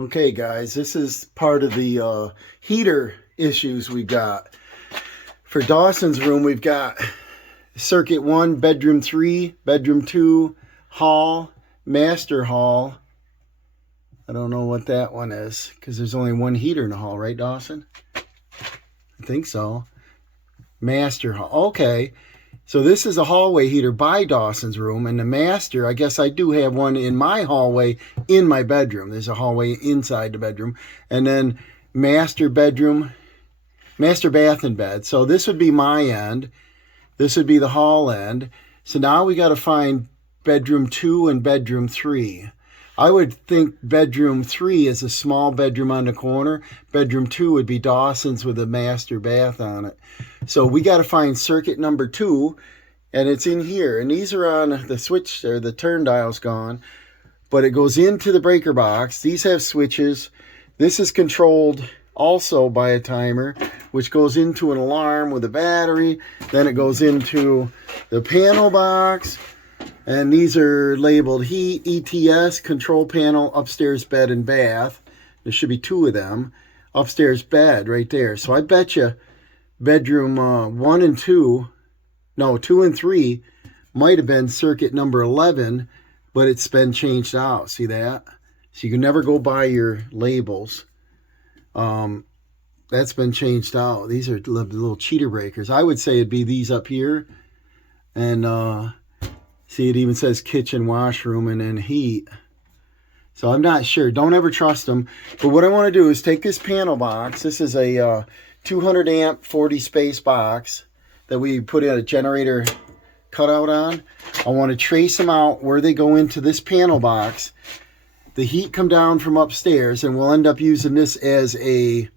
Okay guys, this is part of the heater issues we got. For Dawson's room, we've got circuit 1, bedroom 3, bedroom 2, hall, master hall. I don't know what that one is because there's only one heater in the hall, right Dawson? I think so. Master hall, okay. So this is a hallway heater by Dawson's room, and the master, I guess I do have one in my hallway in my bedroom. There's a hallway inside the bedroom, and then master bedroom, master bath and bed. So this would be my end. This would be the hall end. So now we got to find bedroom 2 and bedroom 3. I would think bedroom 3 is a small bedroom on the corner. Bedroom 2 would be Dawson's with a master bath on it. So we got to find circuit number 2, and it's in here. And these are on the switch, or the turn dial's gone, but it goes into the breaker box. These have switches. This is controlled also by a timer, which goes into an alarm with a battery. Then it goes into the panel box. And these are labeled heat, ETS, control panel, upstairs bed and bath. There should be 2 of them. Upstairs bed right there. So I bet you bedroom 1 and 2, no, 2 and 3 might have been circuit number 11, but it's been changed out. See that? So you can never go by your labels. That's been changed out. These are little cheater breakers. I would say it'd be these up here. And see, it even says kitchen, washroom, and then heat. So I'm not sure. Don't ever trust them. But what I want to do is take this panel box. This is a 200 amp 40 space box that we put in a generator cutout on. I want to trace them out where they go into this panel box. The heat come down from upstairs, and we'll end up using this as a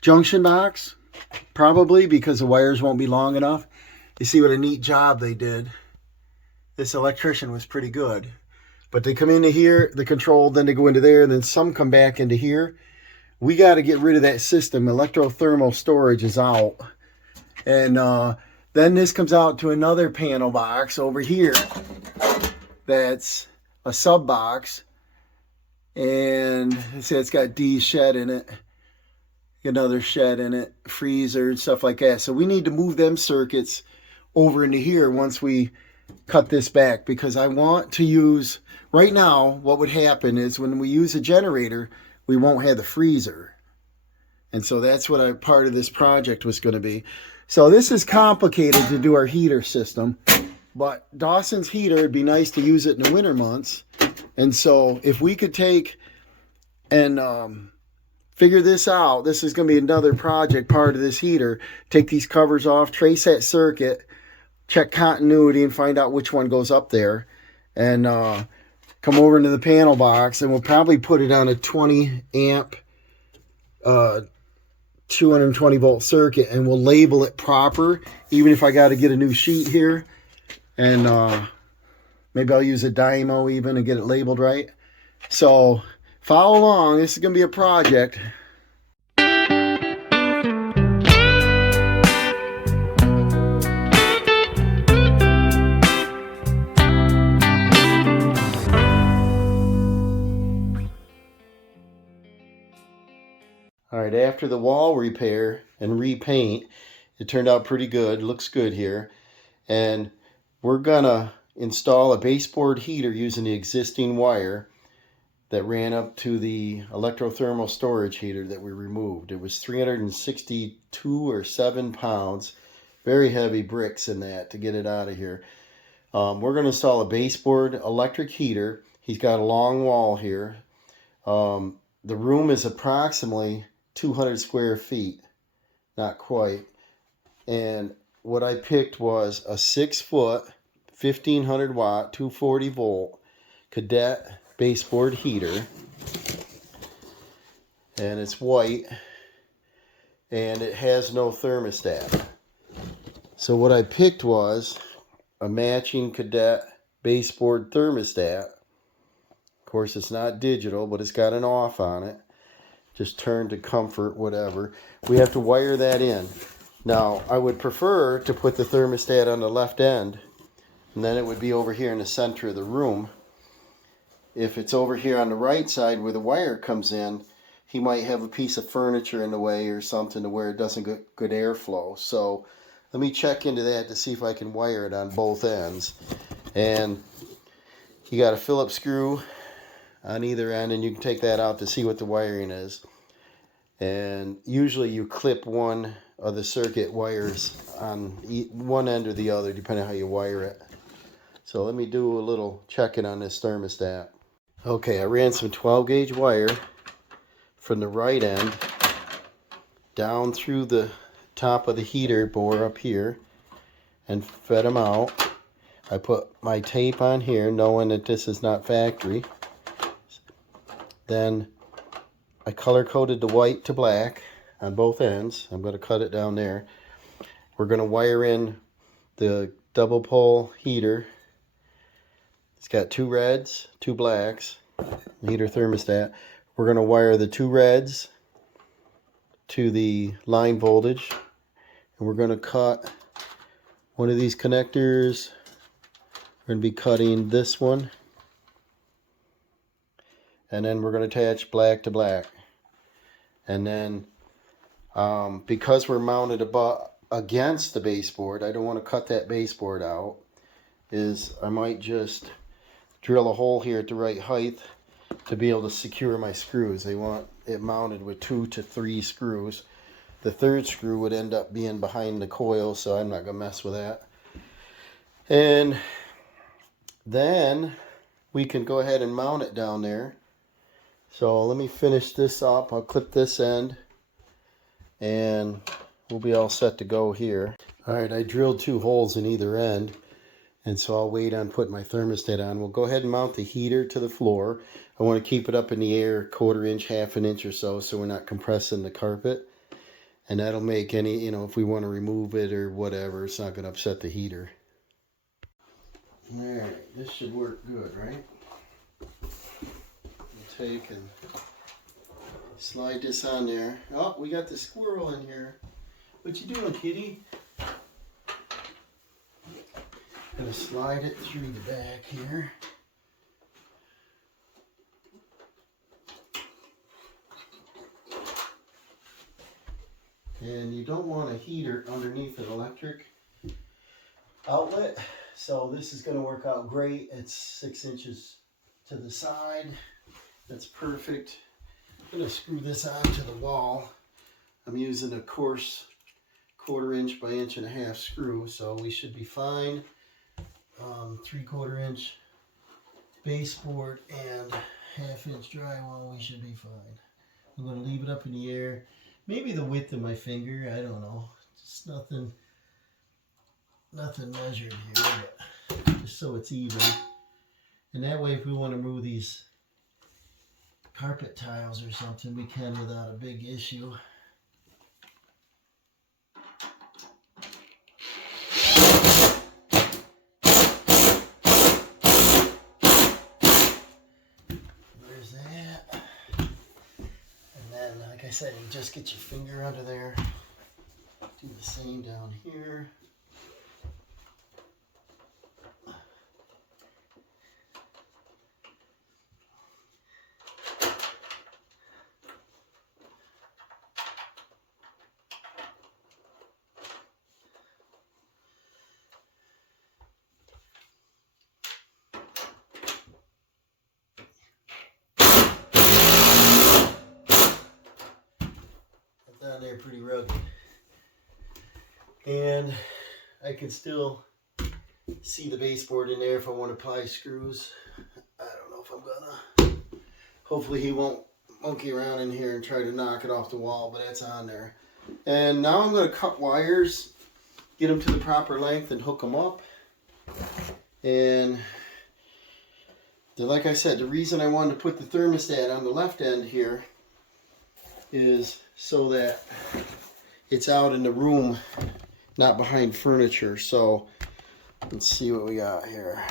junction box, probably, because the wires won't be long enough. You see what a neat job they did. This electrician was pretty good. But they come into here, the control, then they go into there, and then some come back into here. We got to get rid of that system. Electrothermal storage is out. And then this comes out to another panel box over here. That's a sub box. And see, it's got D's shed in it. Another shed in it. Freezer and stuff like that. So we need to move them circuits over into here once we cut this back, because I want to use, right now what would happen is when we use a generator, we won't have the freezer. And so that's what part of this project was going to be. So this is complicated to do our heater system, but Dawson's heater, it'd be nice to use it in the winter months. And so if we could take and figure this out, this is going to be another project, part of this heater. Take these covers off, trace that circuit, check continuity, and find out which one goes up there, and come over into the panel box, and we'll probably put it on a 20 amp 220 volt circuit, and we'll label it proper, even if I got to get a new sheet here, and maybe I'll use a dymo even and get it labeled right. So follow along. This is going to be a project. All right, after the wall repair and repaint, it turned out pretty good. Looks good here. And we're gonna install a baseboard heater using the existing wire that ran up to the electrothermal storage heater that we removed. It was 362 or 7 pounds. Very heavy bricks in that to get it out of here. We're gonna install a baseboard electric heater. He's got a long wall here. The room is approximately 200 square feet, not quite. And what I picked was a 6-foot, 1500 watt, 240 volt cadet baseboard heater. And it's white, and it has no thermostat. So what I picked was a matching cadet baseboard thermostat. Of course, it's not digital, but it's got an off on it. Just turn to comfort, whatever. We have to wire that in. Now, I would prefer to put the thermostat on the left end, and then it would be over here in the center of the room. if it's over here on the right side where the wire comes in, he might have a piece of furniture in the way or something to where it doesn't get good airflow. So let me check into that to see if I can wire it on both ends. And you got a Phillips screw on either end, and you can take that out to see what the wiring is. And usually you clip one of the circuit wires on one end or the other, depending on how you wire it. So let me do a little checking on this thermostat. Okay, I ran some 12 gauge wire from the right end down through the top of the heater bore up here and fed them out. I put my tape on here knowing that this is not factory. Then I color coded the white to black on both ends. I'm going to cut it down there. We're going to wire in the double pole heater. It's got 2 reds, 2 blacks, heater thermostat. We're going to wire the 2 reds to the line voltage, and we're going to cut one of these connectors. We're going to be cutting this one, and then we're going to attach black to black. And then because we're mounted against the baseboard, I don't want to cut that baseboard out, is I might just drill a hole here at the right height to be able to secure my screws. They want it mounted with 2 to 3 screws. The 3rd screw would end up being behind the coil, so I'm not going to mess with that. And then we can go ahead and mount it down there. So let me finish this up. I'll clip this end and we'll be all set to go here. Alright, I drilled 2 holes in either end, and so I'll wait on putting my thermostat on. We'll go ahead and mount the heater to the floor. I want to keep it up in the air 1/4 inch, 1/2 inch or so we're not compressing the carpet. And that'll make any, if we want to remove it or whatever, it's not going to upset the heater. Alright, this should work good, right? We'll take and slide this on there. Oh, we got the squirrel in here. What you doing, kitty? Gonna slide it through the back here. And you don't want a heater underneath an electric outlet, so this is going to work out great. It's 6 inches to the side. That's perfect. I'm going to screw this onto the wall. I'm using a coarse 1/4 inch by 1.5 inch screw, so we should be fine. 3/4 inch baseboard and 1/2 inch drywall, we should be fine. I'm going to leave it up in the air. Maybe the width of my finger, I don't know. Just nothing measured here, but just so it's even. And that way, if we want to move these carpet tiles or something, we can without a big issue. There's that. And then, like I said, you just get your finger under there. Do the same down here. Down there pretty rugged, and I can still see the baseboard in there if I want to apply screws. I don't know if I'm gonna. Hopefully he won't monkey around in here and try to knock it off the wall, but that's on there. And now I'm going to cut wires, get them to the proper length and hook them up. And like I said, the reason I wanted to put the thermostat on the left end here is so that it's out in the room, not behind furniture. So let's see what we got here.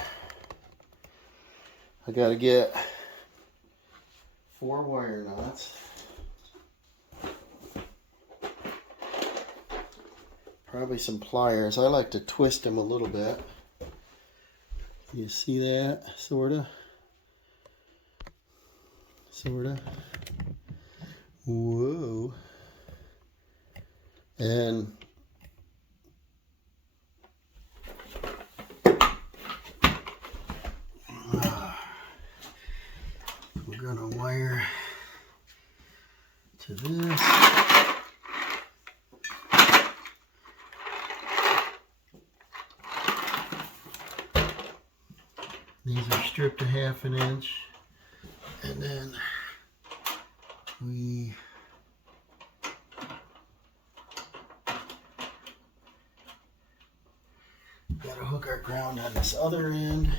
I got to get 4 wire knots. Probably some pliers. I like to twist them a little bit. You see that, sort of? Sorta. Whoa. And we're gonna wire to this. These are stripped 1/2 inch, and then we gotta hook our ground on this other end.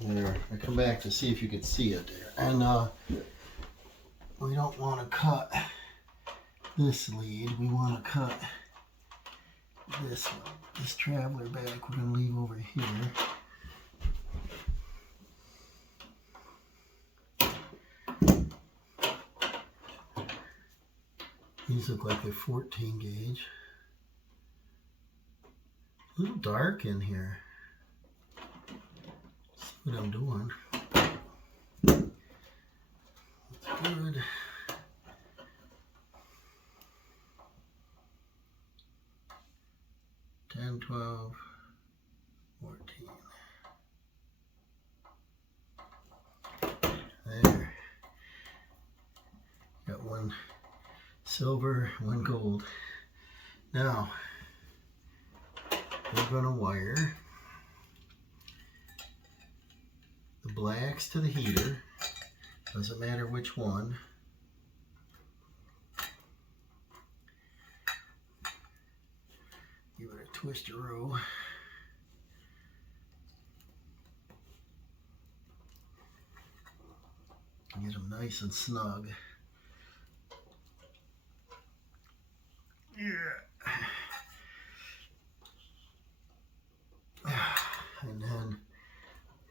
There, I come back to see if you can see it there. And we don't want to cut this lead. We want to cut this one. This traveler back we're going to leave over here. These look like they're 14 gauge. A little dark in here. See what I'm doing. That's good. $10, $12, $14. There. Got one silver, one gold. Now, we're going to wire the blacks to the heater. Doesn't matter which one. Give it a twist-a-row. Get them nice and snug. Yeah. And then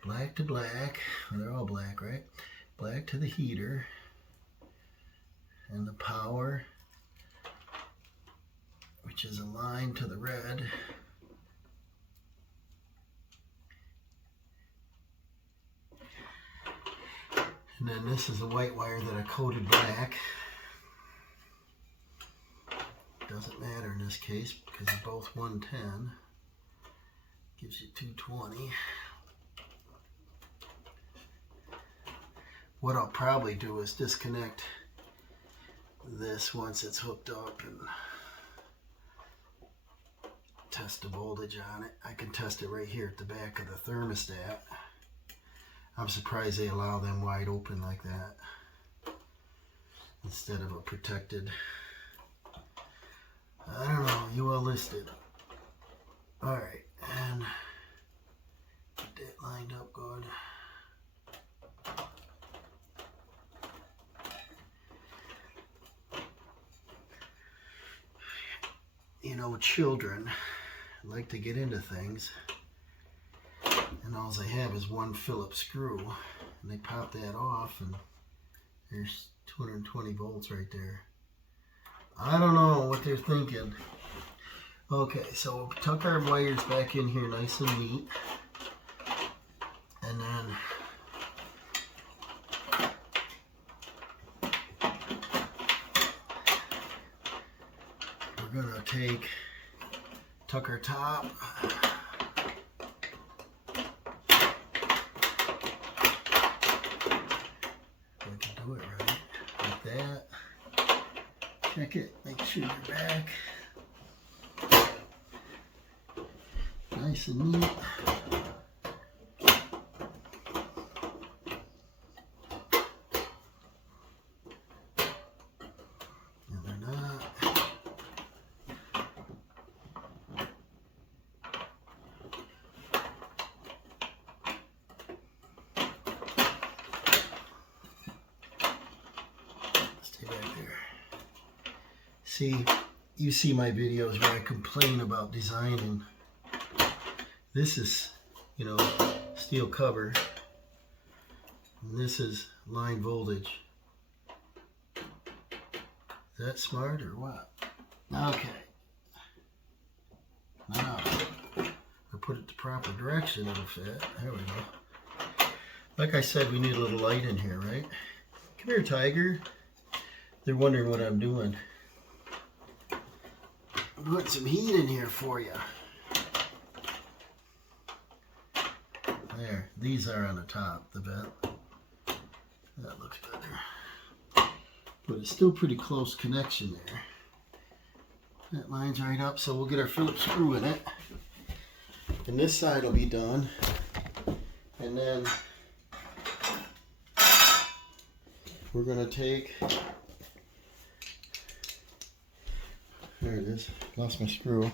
black to black, well, they're all black, right? Black to the heater, and the power, which is aligned to the red. And then this is a white wire that I coated black. Doesn't matter in this case because they're both 110. Gives you 220. What I'll probably do is disconnect this once it's hooked up and test the voltage on it. I can test it right here at the back of the thermostat. I'm surprised they allow them wide open like that instead of a protected. I don't know, you all listed. Alright, and get that lined up good. You know, children like to get into things, and all they have is one Phillips screw, and they pop that off, and there's 220 volts right there. I don't know what they're thinking. Okay, so we'll tuck our wires back in here nice and neat, and then we're gonna tuck our top. We can do it right, like that. Check it, make sure you're back. Nice and neat. And they're not. Stay back there. See, you see my videos where I complain about designing. This is, you know, steel cover, and this is line voltage. Is that smart or what? Okay. Now, if I put it the proper direction, it'll fit. There we go. Like I said, we need a little light in here, right? Come here, Tiger. They're wondering what I'm doing. I'm putting some heat in here for you. There, these are on the top, the vent. That looks better. But it's still pretty close connection there. That line's right up, so we'll get our Phillips screw in it. And this side will be done. And then we're going to take, there it is, lost my screw.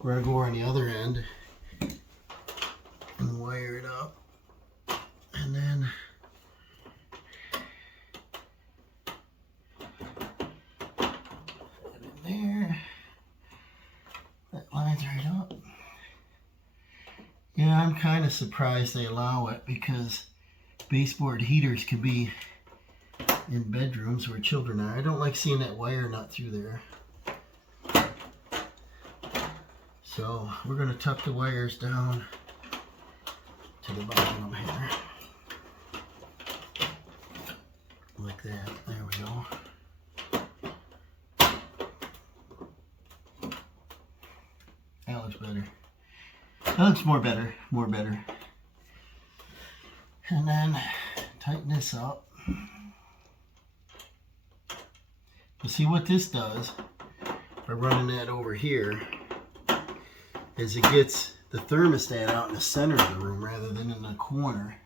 We're going to go on the other end and wire it up. And then put it in there. That line's right up. Yeah, I'm kind of surprised they allow it because baseboard heaters can be in bedrooms where children are. I don't like seeing that wire nut through there. So we're going to tuck the wires down to the bottom here. Like that. There we go. That looks better. That looks more better. And then tighten this up. You'll see what this does by running that over here is it gets the thermostat out in the center of the room rather than in the corner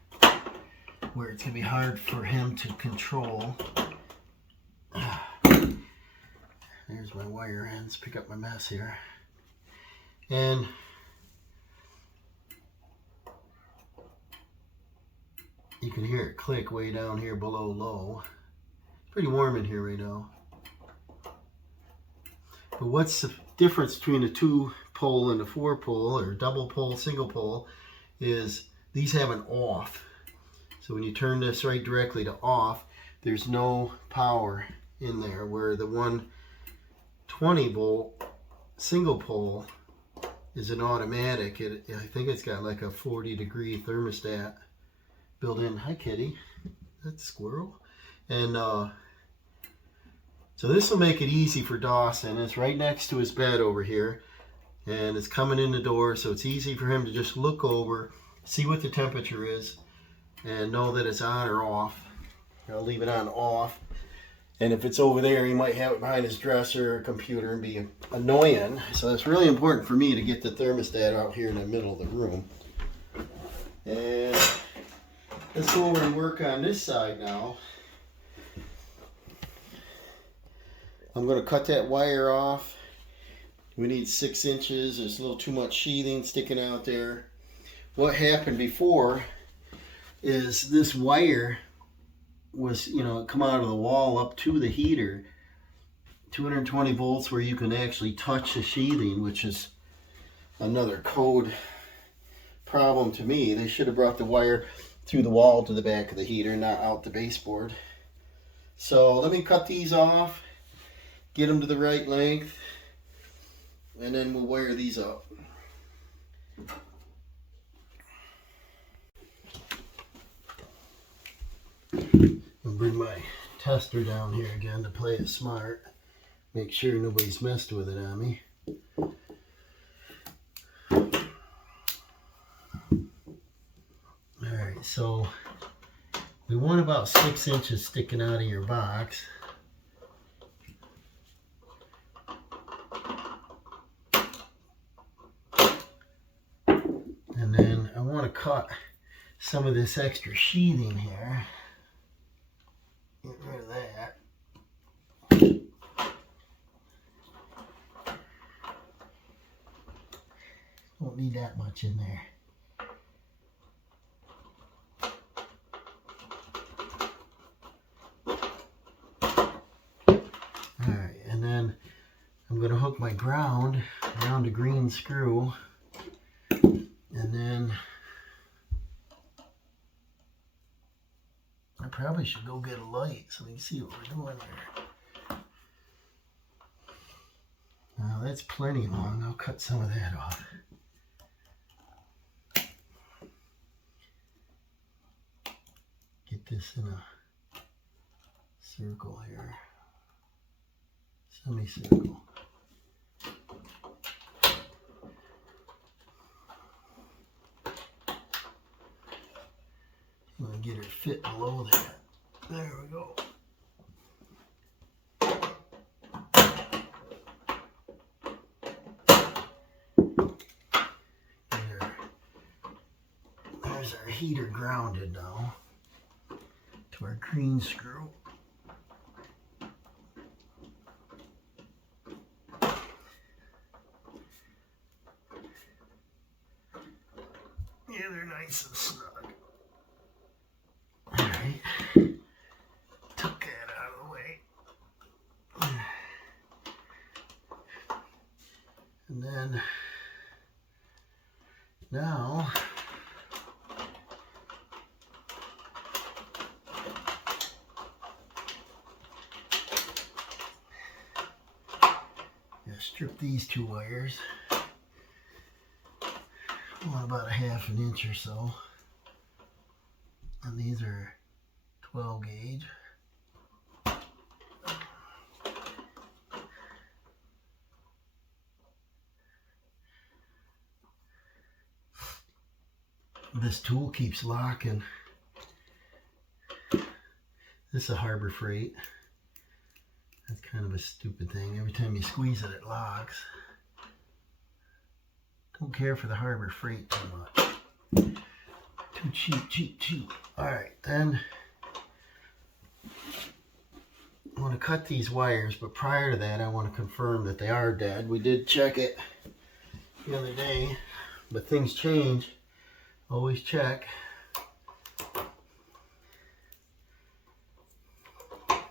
where it's going to be hard for him to control. There's my wire ends. Pick up my mess here. And you can hear it click way down here below low. It's pretty warm in here right now. But what's the difference between a 2-pole and a 4-pole or double pole, single pole is these have an off. So when you turn this right directly to off, there's no power in there, where the 120-volt single pole is an automatic. I think it's got like a 40-degree thermostat built in. Hi, kitty. That's a squirrel. And so this will make it easy for Dawson. It's right next to his bed over here, and it's coming in the door, so it's easy for him to just look over, see what the temperature is, and know that it's on or off. I'll leave it on off. And if it's over there, he might have it behind his dresser or computer and be annoying. So it's really important for me to get the thermostat out here in the middle of the room. And let's go over and work on this side now. I'm going to cut that wire off. We need 6 inches. There's a little too much sheathing sticking out there. What happened before is this wire was, come out of the wall up to the heater. 220 volts where you can actually touch the sheathing, which is another code problem to me. They should have brought the wire through the wall to the back of the heater, not out the baseboard. So let me cut these off, get them to the right length, and then we'll wire these up. I'll bring my tester down here again to play it smart. Make sure nobody's messed with it on me. Alright, so we want about 6 inches sticking out of your box. And then I want to cut some of this extra sheathing here. Get rid of that. Don't need that much in there. Alright, and then I'm going to hook my ground around a green screw. And then I probably should go get a light so we can see what we're doing here. Now that's plenty long. I'll cut some of that off. make this in a circle here, semicircle. I'm going to get her fit below that. There we go. There's our heater grounded now to our green screw. Yeah, they're nice and snug. Alright. Took that out of the way. And then now strip these two wires. Well, about a 1/2 inch or so. And these are 12 gauge. This tool keeps locking. This is a Harbor Freight. That's kind of a stupid thing. Every time you squeeze it, it locks. Don't care for the Harbor Freight too much. Too cheap. Alright, then I want to cut these wires, but prior to that I want to confirm that they are dead. We did check it the other day, but things change. Always check. I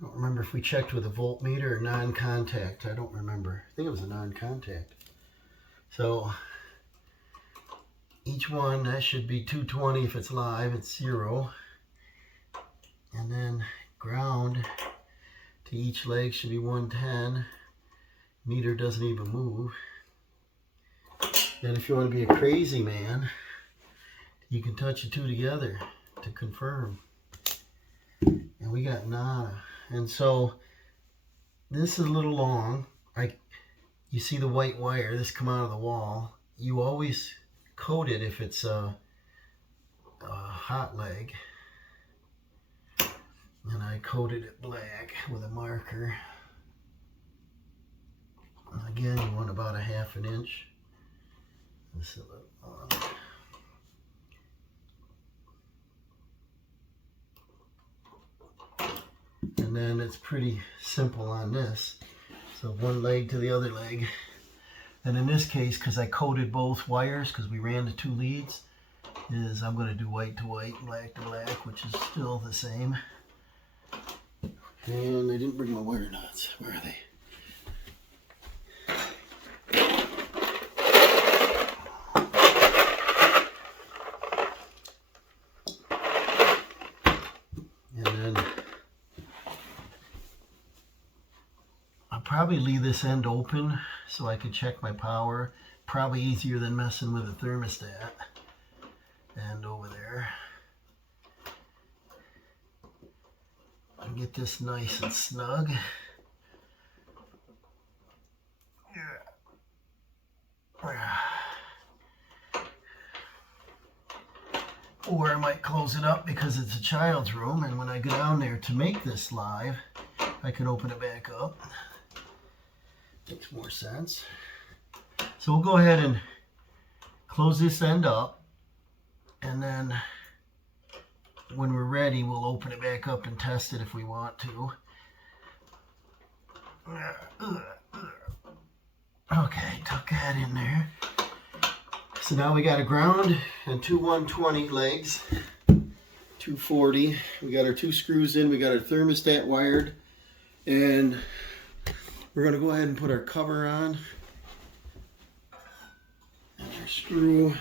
don't remember if we checked with a voltmeter or non-contact. I don't remember. I think it was a non-contact. So each one, that should be 220 if it's live, it's 0. And then ground to each leg should be 110. Meter doesn't even move. Then if you want to be a crazy man, you can touch the two together to confirm. And we got nada. And so this is a little long. You see the white wire, this come out of the wall. You always coat it if it's a hot leg. And I coated it black with a marker. And again, you want about a 1/2 inch. This is a little long. And then it's pretty simple on this. So one leg to the other leg. And in this case, because I coated both wires, because we ran the 2 leads, is I'm going to do white to white, black to black, which is still the same. And I didn't bring my wire nuts. Where are they? Probably leave this end open so I can check my power. Probably easier than messing with a thermostat. And over there. And get this nice and snug. Or I might close it up because it's a child's room, and when I go down there to make this live, I can open it back up. Makes more sense. So we'll go ahead and close this end up, and then when we're ready, we'll open it back up and test it if we want to. Okay, tuck that in there. So now we got a ground and 2 120 legs, 240. We got our 2 screws in. We got our thermostat wired, and we're going to go ahead and put our cover on. And our screw.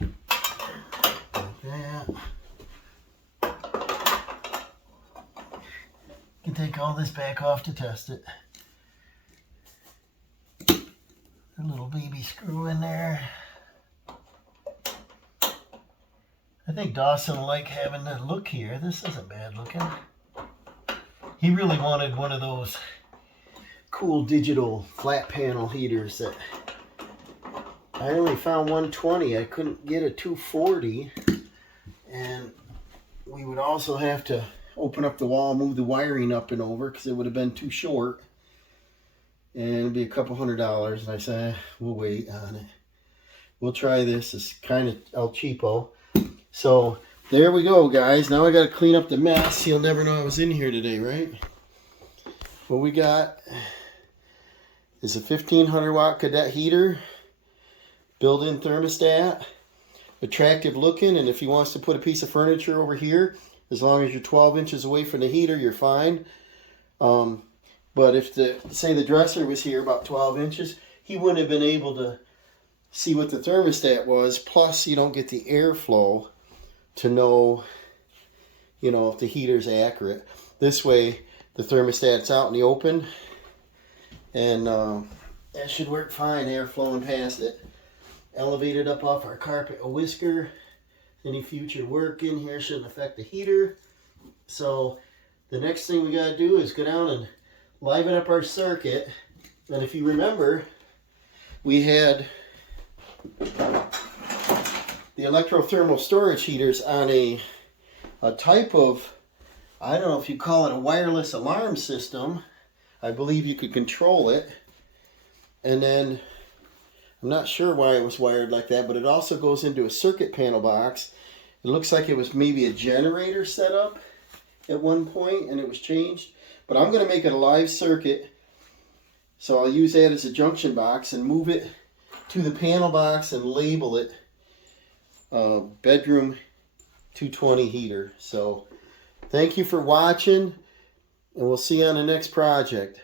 Like that. You can take all this back off to test it. A little baby screw in there. I think Dawson will like having that look here. This isn't bad looking. He really wanted one of those cool digital flat panel heaters that I only found 120. I couldn't get a 240. And we would also have to open up the wall, move the wiring up and over because it would have been too short. And it'd be a couple $100. And I said, we'll wait on it. We'll try this. It's kind of El Cheapo. So there we go, guys. Now I got to clean up the mess. You'll never know I was in here today, right? What we got is a 1500 watt cadet heater, built-in thermostat, attractive looking, and if he wants to put a piece of furniture over here, as long as you're 12 inches away from the heater, you're fine. But if say the dresser was here about 12 inches, he wouldn't have been able to see what the thermostat was. Plus, you don't get the airflow to know, you know, if the heater's accurate. This way, the thermostat's out in the open, and that should work fine, air flowing past it. Elevated up off our carpet a whisker. Any future work in here shouldn't affect the heater. So the next thing we got to do is go down and liven up our circuit. And if you remember, we had the electrothermal storage heaters on a type of, I don't know if you call it a wireless alarm system. I believe you could control it. And then, I'm not sure why it was wired like that, but it also goes into a circuit panel box. It looks like it was maybe a generator setup at one point and it was changed. But I'm going to make it a live circuit. So I'll use that as a junction box and move it to the panel box and label it bedroom 220 heater. So thank you for watching, and we'll see you on the next project.